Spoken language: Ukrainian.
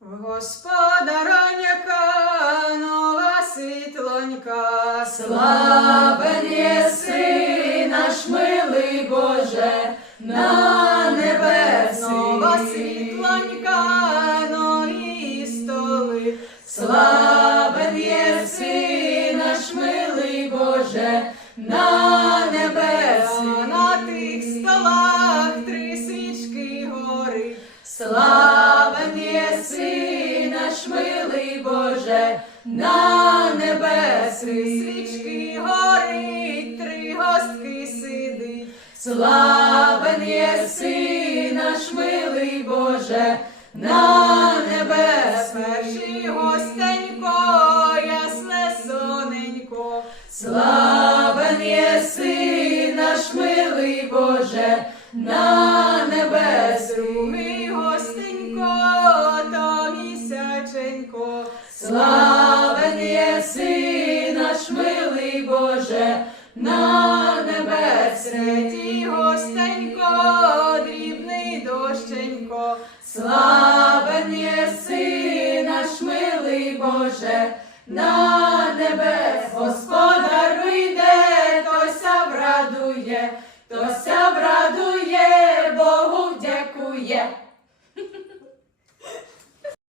Господароняка, нова світлонька, Славен єси наш милий Боже, на небесі. нова світлонька, нові столи, Славен єси наш милий Боже, на небесі. на тих столах три свічки гори. Славен Боже, на небесі. Свічки горить, три гостки сидить. Славен єси наш милий Боже, на небесі. Перший гостенько, ясне соненько. Славен єси наш милий Боже, на Славен єси наш милий Боже, на небесеті, гостенько, дрібний дощенько, славен єси наш милий Боже, на небес, Господар вийде, тося врадує, тося врадує, Богу дякує.